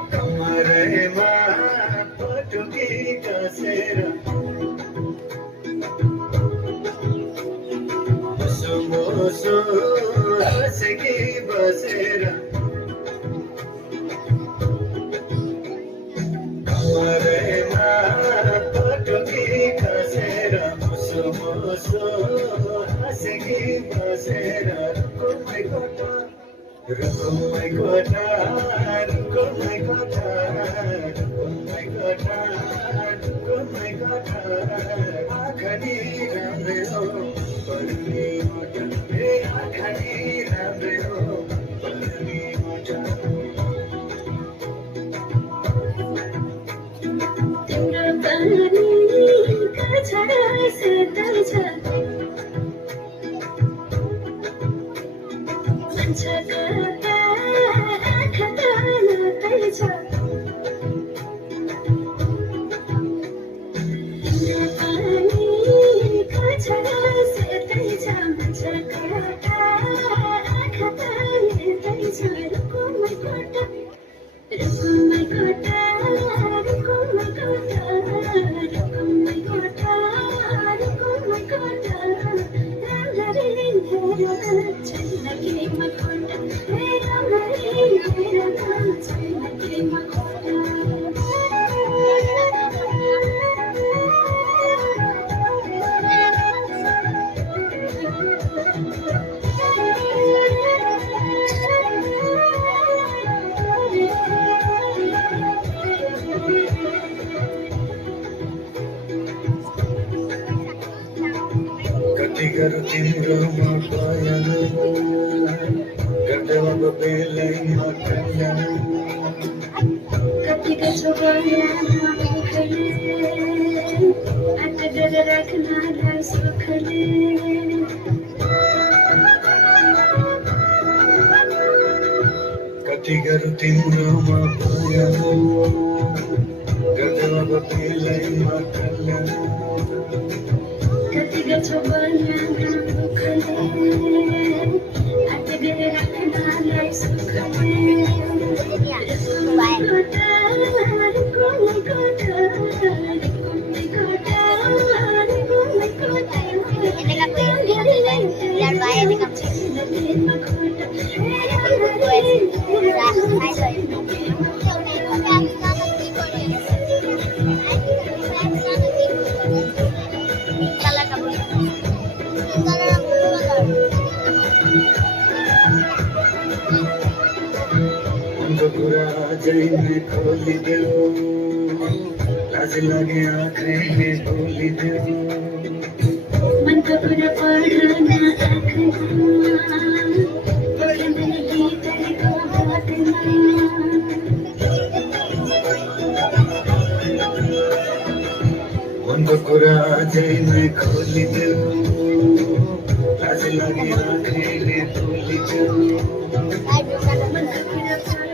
कमरेमा पटुकी कसेर मुसु मुसु हाँसेकी बसेर कमरेमा पटुकी कसेर मुसु मुसु हाँसेकी बसेर रुकुमै कोठा रुकुमै कोठा रुकुमै कोठा रुकुमै कोठा रुकुमै कोठा आँखानी राम्रै हो पर्ने मोटा ए आँखानी राम्रै हो पर्ने मोटा तिम्रो पानीका छाडा सेतै छ मान्छेको आँखा तातै छ तिम्रो पानीका छाडा सेतै छ मान्छेको आँखा तातै छ रुकुमै कोठा रुकुमै कोठा रुकुमै कोठा रुकुमै कोठा रुकुमै कोठा राम्ररी हेर छैन केमा खोटा राम्ररी हेर छैन केमा खोटा कति गरौँ तिम्रोमा बयान गर्दैमा बेलैमा कल्याण कति गर्छौ बयानमा मुखले आँटेर राख्नलाई सुखले कति गरौँ तिम्रोमा बयान गर्दैमा बेलैमा कल्याण कति गर्छौ बयानमा मुखले आँटेर राख्नलाई सुखले रुकुमै कोठा रुकुमै कोठा रुकुमै कोठा रुकुमै कोठा केमा खोटा मनको कुरा अझैले खोलिदेऊ लाज लागे आँखैले बोलिदेऊ मनको कुरा पढ्न आँखमा पढ्दैन गीतको बाटमा मनको कुरा अझैले खोलिदेऊ लाज लागे आँखैले बोलिदेऊ मनको कुरा